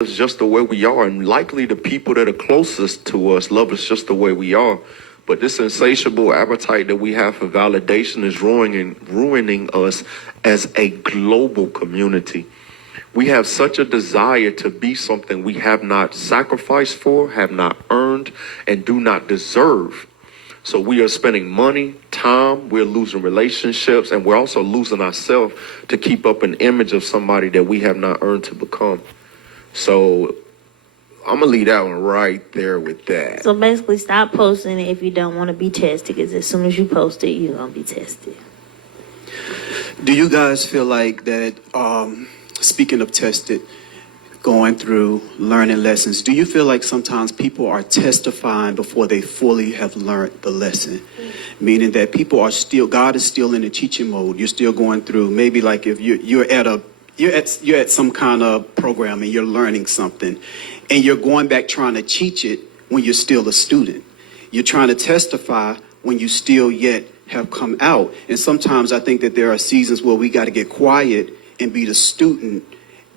us just the way we are, and likely the people that are closest to us love us just the way we are. But this insatiable appetite that we have for validation is ruining us as a global community. We have such a desire to be something we have not sacrificed for, have not earned, and do not deserve. So we are spending money, time, we're losing relationships, and we're also losing ourselves to keep up an image of somebody that we have not earned to become. So I'm going to leave that one right there with that. So basically, stop posting it if you don't want to be tested, because as soon as you post it, you're going to be tested. Do you guys feel like that, speaking of tested, going through learning lessons, do you feel like sometimes people are testifying before they fully have learned the lesson? Meaning that people are still, God is still in the teaching mode. You're still going through, maybe like if you're at some kind of program and you're learning something and you're going back trying to teach it when you're still a student. You're trying to testify when you still yet have come out. And sometimes I think that there are seasons where we got to get quiet and be the student,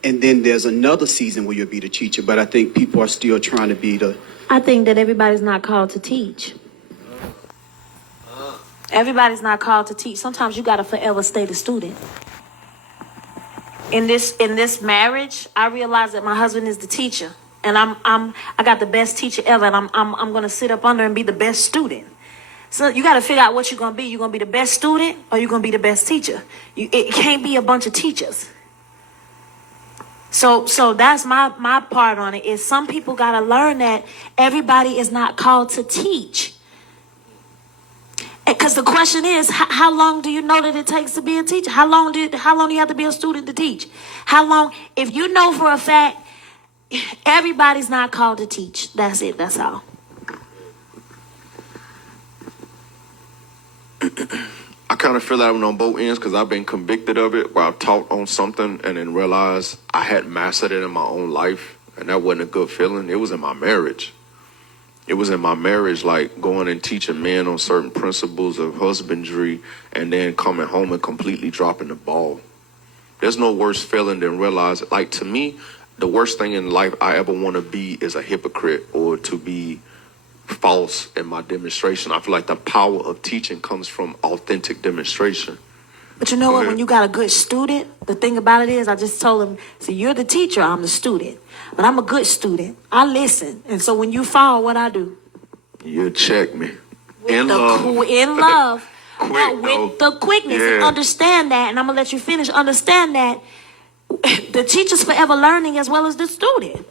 and then there's another season where you'll be the teacher. But I think people are still trying to be the... I think that everybody's not called to teach. Everybody's not called to teach. Sometimes you got to forever stay the student. In this marriage, I realize that my husband is the teacher, and I got the best teacher ever, and I'm gonna sit up under and be the best student. So you got to figure out what you're gonna be. You're gonna be the best student, or you're gonna be the best teacher. It can't be a bunch of teachers. So that's my part on it. Is some people gotta learn that everybody is not called to teach. Because the question is, how long do you know that it takes to be a teacher? How long do you have to be a student to teach? How long? If you know for a fact, everybody's not called to teach. That's it. That's all. I kind of feel that one on both ends because I've been convicted of it, where I've taught on something and then realized I hadn't mastered it in my own life, and that wasn't a good feeling. It was in my marriage. It was in my marriage, like going and teaching men on certain principles of husbandry and then coming home and completely dropping the ball. There's no worse feeling than realize, like, to me, the worst thing in life I ever want to be is a hypocrite or to be false in my demonstration. I feel like the power of teaching comes from authentic demonstration. But you know what? When you got a good student, the thing about it is, I just told him, so you're the teacher, I'm the student. But I'm a good student. I listen. And so when you fall, what I do? You check me. In love. Quick, with the quickness. Yeah. And understand that, and I'm going to let you finish. Understand that the teacher's forever learning as well as the student.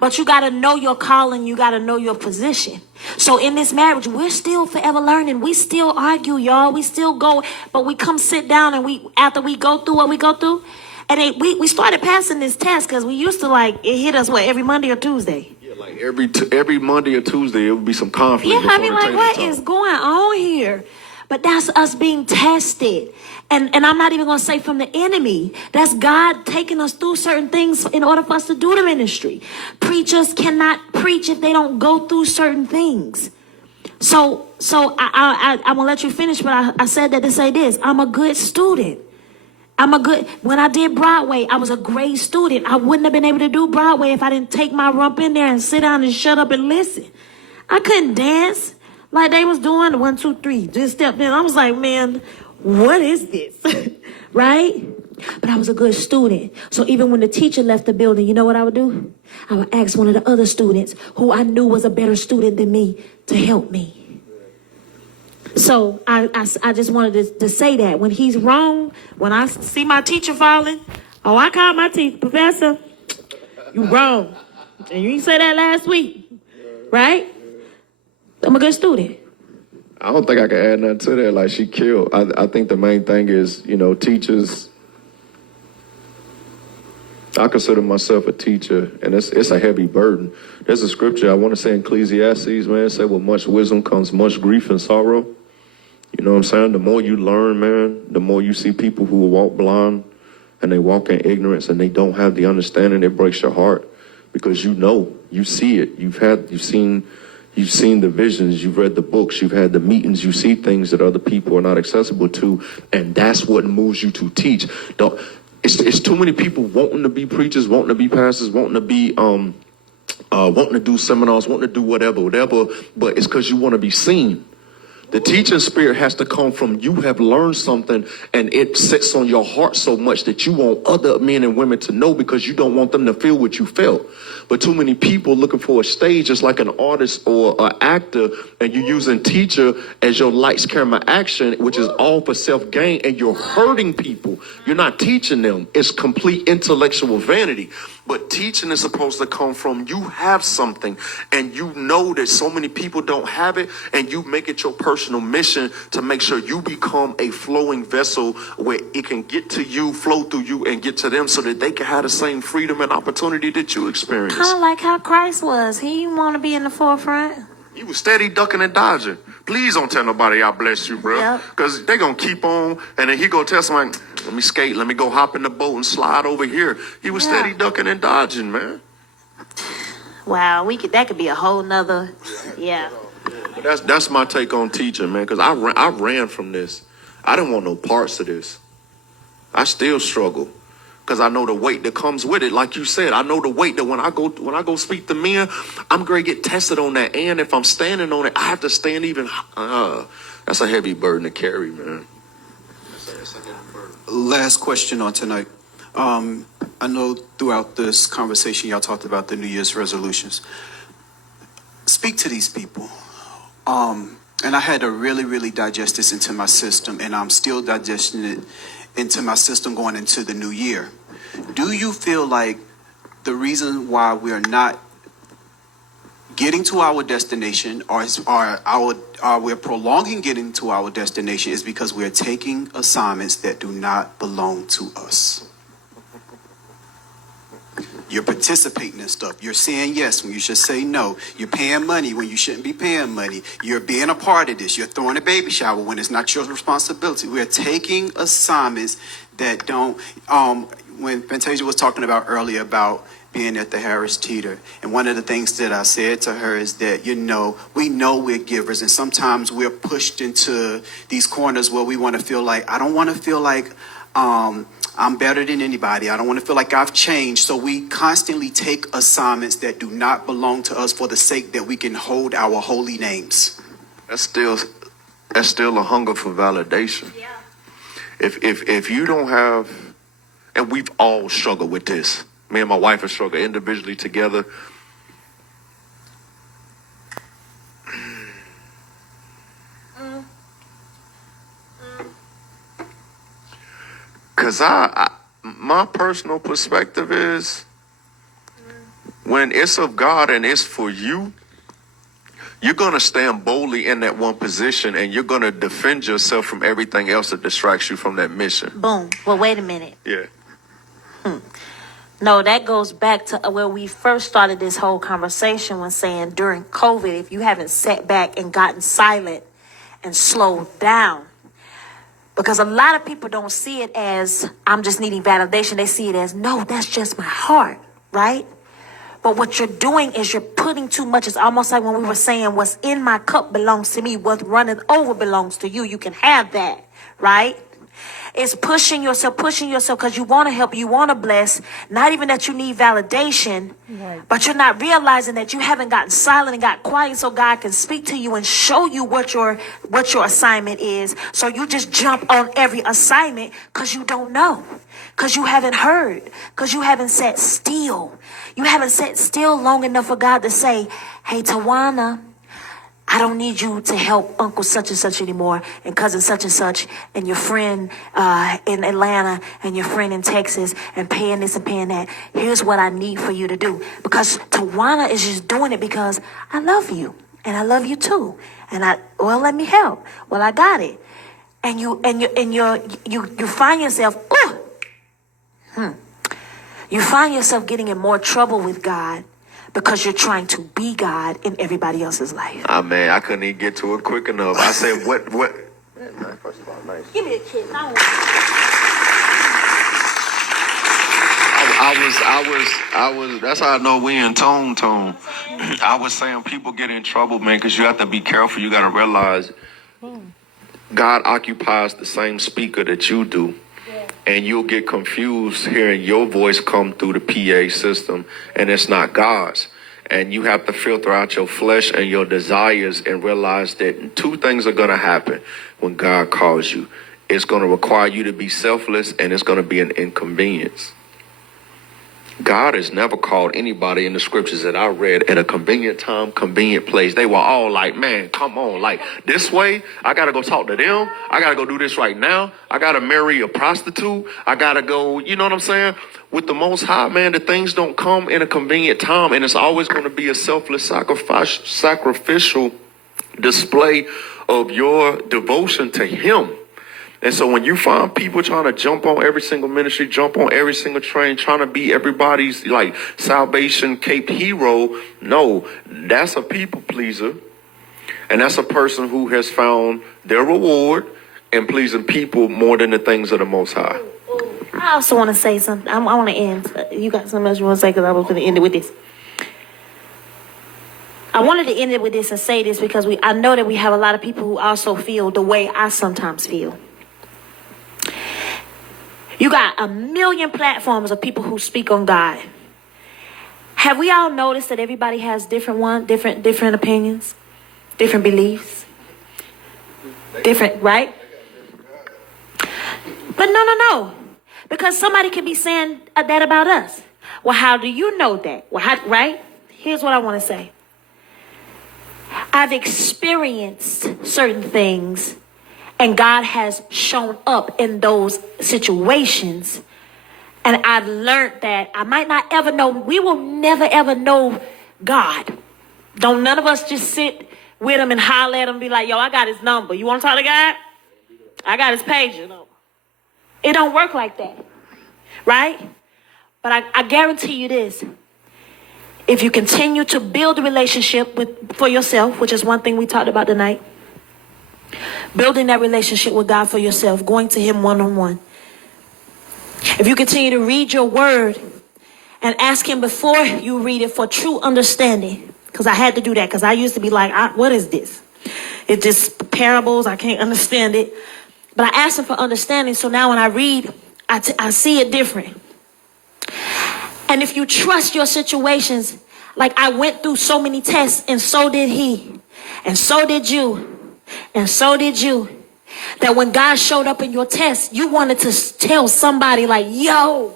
But you got to know your calling. You got to know your position. So in this marriage, we're still forever learning. We still argue, y'all. We still go. But we come sit down and after we go through what we go through, and we started passing this test because we used to, like, it hit us, every Monday or Tuesday? Yeah, like every Monday or Tuesday, it would be some conflict. Yeah, I mean, like, what is going on here? But that's us being tested. And I'm not even going to say from the enemy. That's God taking us through certain things in order for us to do the ministry. Preachers cannot preach if they don't go through certain things. So I'm going to let you finish, but I said that to say this. I'm a good student. When I did Broadway, I was a great student. I wouldn't have been able to do Broadway if I didn't take my rump in there and sit down and shut up and listen. I couldn't dance like they was doing the 1, 2, 3. Just stepped in. I was like, man, what is this? Right? But I was a good student. So even when the teacher left the building, you know what I would do? I would ask one of the other students who I knew was a better student than me to help me. So I just wanted to say that when he's wrong, when I see my teacher falling, I call my teacher, Professor, you wrong. And you didn't say that last week, right? I'm a good student. I don't think I can add nothing to that. Like, she killed. I think the main thing is, teachers. I consider myself a teacher, and it's a heavy burden. There's a scripture, I want to say in Ecclesiastes, man, say with much wisdom comes much grief and sorrow. You know what I'm saying? The more you learn, man, the more you see people who walk blind and they walk in ignorance and they don't have the understanding. It breaks your heart because you see it. You've seen the visions, you've read the books, you've had the meetings, you see things that other people are not accessible to, and that's what moves you to teach. it's too many people wanting to be preachers, wanting to be pastors, wanting to be wanting to do seminars, wanting to do whatever, but it's because you want to be seen. The teaching spirit has to come from you have learned something and it sits on your heart so much that you want other men and women to know because you don't want them to feel what you felt. But too many people looking for a stage just like an artist or an actor, and you're using teacher as your lights, camera, action, which is all for self-gain, and you're hurting people. You're not teaching them. It's complete intellectual vanity. But teaching is supposed to come from you have something and you know that so many people don't have it, and you make it your personal mission to make sure you become a flowing vessel where it can get to you, flow through you, and get to them so that they can have the same freedom and opportunity that you experience. Kind of like how Christ was. He didn't want to be in the forefront. He was steady ducking and dodging. Please don't tell nobody I bless you, bro. Yep. Because they going to keep on, and then he going to tell somebody, let me skate, let me go hop in the boat and slide over here. He was steady ducking and dodging, man. Wow, that could be a whole nother, yeah. That's my take on teaching, man, because I ran from this. I didn't want no parts of this. I still struggle because I know the weight that comes with it. Like you said, I know the weight that when I go speak to men, I'm going to get tested on that. And if I'm standing on it, I have to stand even. That's a heavy burden to carry, man. Last question on tonight. I know throughout this conversation, y'all talked about the New Year's resolutions. Speak to these people. And I had to really, really digest this into my system, and I'm still digesting it into my system going into the new year. Do you feel like the reason why we're not getting to our destination, or we're prolonging getting to our destination, is because we're taking assignments that do not belong to us? You're participating in stuff. You're saying yes when you should say no. You're paying money when you shouldn't be paying money. You're being a part of this. You're throwing a baby shower when it's not your responsibility. We're taking assignments that don't, when Fantasia was talking about earlier about being at the Harris Teeter, and one of the things that I said to her is that, we know we're givers, and sometimes we're pushed into these corners where we want to feel like, I don't want to feel like, I'm better than anybody. I don't want to feel like I've changed. So we constantly take assignments that do not belong to us for the sake that we can hold our holy names. That's still a hunger for validation. Yeah. If you don't have, and we've all struggled with this. Me and my wife have struggled individually together. Because my personal perspective is when it's of God and it's for you, you're going to stand boldly in that one position and you're going to defend yourself from everything else that distracts you from that mission. Boom. Well, wait a minute. Yeah. No, that goes back to where we first started this whole conversation when saying during COVID, if you haven't sat back and gotten silent and slowed down, because a lot of people don't see it as I'm just needing validation. They see it as, no, that's just my heart, right? But what you're doing is you're putting too much. It's almost like when we were saying what's in my cup belongs to me. What's running over belongs to you. You can have that, right? It's pushing yourself because you want to help, you want to bless. Not even that you need validation, right, but you're not realizing that you haven't gotten silent and got quiet so God can speak to you and show you what your assignment is. So you just jump on every assignment because you don't know, because you haven't heard, because you haven't sat still. You haven't sat still long enough for God to say, hey, Tawana, I don't need you to help Uncle such and such anymore, and cousin such and such, and your friend in Atlanta, and your friend in Texas, and paying this and paying that. Here's what I need for you to do. Because Tawana is just doing it because I love you, and I love you too. And let me help. Well, I got it. And you find yourself, you find yourself getting in more trouble with God, because you're trying to be God in everybody else's life. Ah, man, I couldn't even get to it quick enough. I said, what? Man, first of all, nice. Give me a kiss. I was, that's how I know we in tone. I was saying people get in trouble, man, because you have to be careful. You got to realize God occupies the same speaker that you do. Yeah. and you'll get confused hearing your voice come through the PA system, and it's not God's. And you have to filter out your flesh and your desires and realize that two things are going to happen when God calls you. It's going to require you to be selfless, and it's going to be an inconvenience. God has never called anybody in the scriptures that I read at a convenient time, convenient place. They were all like, man, come on, like this way. I got to go talk to them. I got to go do this right now. I got to marry a prostitute. I got to go, you know what I'm saying? With the Most High, man, the things don't come in a convenient time, and it's always going to be a selfless sacrificial display of your devotion to Him. And so when you find people trying to jump on every single ministry, jump on every single train, trying to be everybody's like salvation cape hero, no, that's a people pleaser. And that's a person who has found their reward in pleasing people more than the things of the Most High. I also want to say something. I want to end. You got something else you want to say? Because I was going to end it with this. I wanted to end it with this and say this because I know that we have a lot of people who also feel the way I sometimes feel. You got a million platforms of people who speak on God. Have we all noticed that everybody has different opinions, different beliefs, different, right? But no. Because somebody could be saying that about us. Well, how do you know that? Well, right? Here's what I want to say. I've experienced certain things, and God has shown up in those situations. And I've learned that I might not ever know, we will never ever know God. Don't none of us just sit with him and holler at him and be like, yo, I got his number. You want to talk to God? I got his pager. No. It don't work like that. Right? But I guarantee you this. If you continue to build a relationship for yourself, which is one thing we talked about tonight, building that relationship with God for yourself, going to him one-on-one. If you continue to read your word and ask him before you read it for true understanding, because I had to do that, because I used to be like, what is this? It's just parables, I can't understand it. But I asked him for understanding, so now when I read, I see it different. And if you trust your situations, like I went through so many tests, and so did he, and so did you, and so did you, that when God showed up in your test, you wanted to tell somebody like, yo,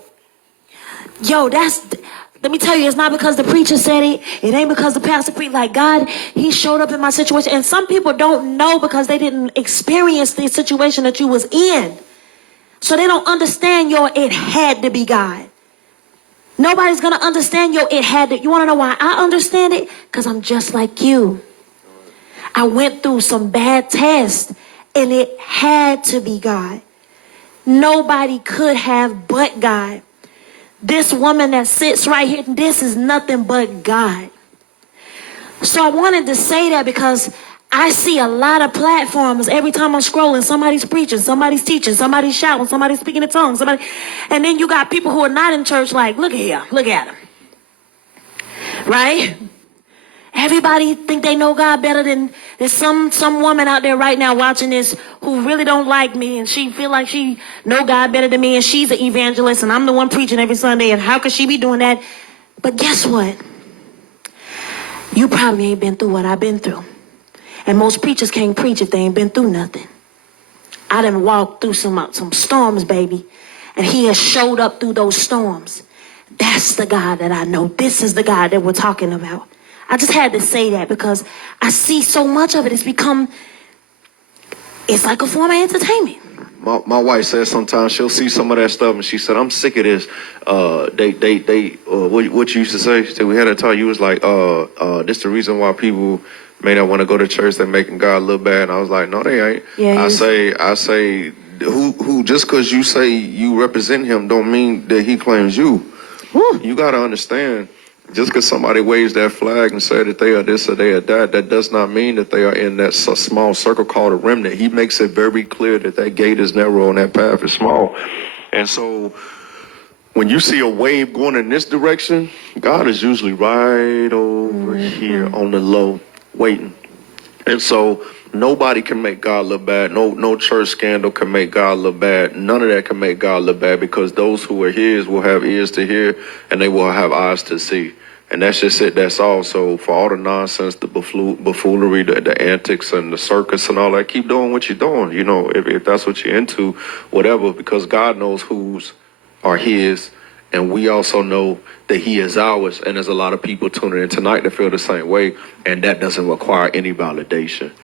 let me tell you, it's not because the preacher said it. It ain't because the pastor preached. Like, God, he showed up in my situation. And some people don't know because they didn't experience the situation that you was in. So they don't understand your it had to be God. Nobody's going to understand your it had to. You want to know why I understand it? Because I'm just like you. I went through some bad tests, and it had to be God. Nobody could have but God. This woman that sits right here, this is nothing but God. So I wanted to say that because I see a lot of platforms every time I'm scrolling. Somebody's preaching, somebody's teaching, somebody's shouting, somebody's speaking in tongues, and then you got people who are not in church like, look at here, look at them. Right? Everybody think they know God better than there's some woman out there right now watching this who really don't like me, and she feel like she know God better than me, and she's an evangelist, and I'm the one preaching every Sunday, and how could she be doing that? But guess what? You probably ain't been through what I've been through. And most preachers can't preach if they ain't been through nothing. I done walked through some storms, baby, and he has showed up through those storms. That's the God that I know. This is the God that we're talking about. I just had to say that because I see so much of it. It's like a form of entertainment. My wife says sometimes she'll see some of that stuff, and she said, I'm sick of this. What you used to say? She said, we had to talk. You was like, this the reason why people may not want to go to church. They're making God look bad. And I was like, no, they ain't. Yeah, I say, who just because you say you represent him don't mean that he claims you. Woo. You got to understand. Just because somebody waves that flag and say that they are this or they are that does not mean that they are in that small circle called a remnant. He makes it very clear that that gate is narrow and that path is small. And so when you see a wave going in this direction, God is usually right over here on the low, waiting. And so Nobody can make God look bad. No church scandal can make God look bad. None of that can make God look bad, because those who are his will have ears to hear and they will have eyes to see. And that's just it. That's all. So for all the nonsense, the buffoonery, the antics and the circus and all that, keep doing what you're doing. You know, if that's what you're into, whatever, because God knows whose are his. And we also know that he is ours. And there's a lot of people tuning in tonight that feel the same way. And that doesn't require any validation.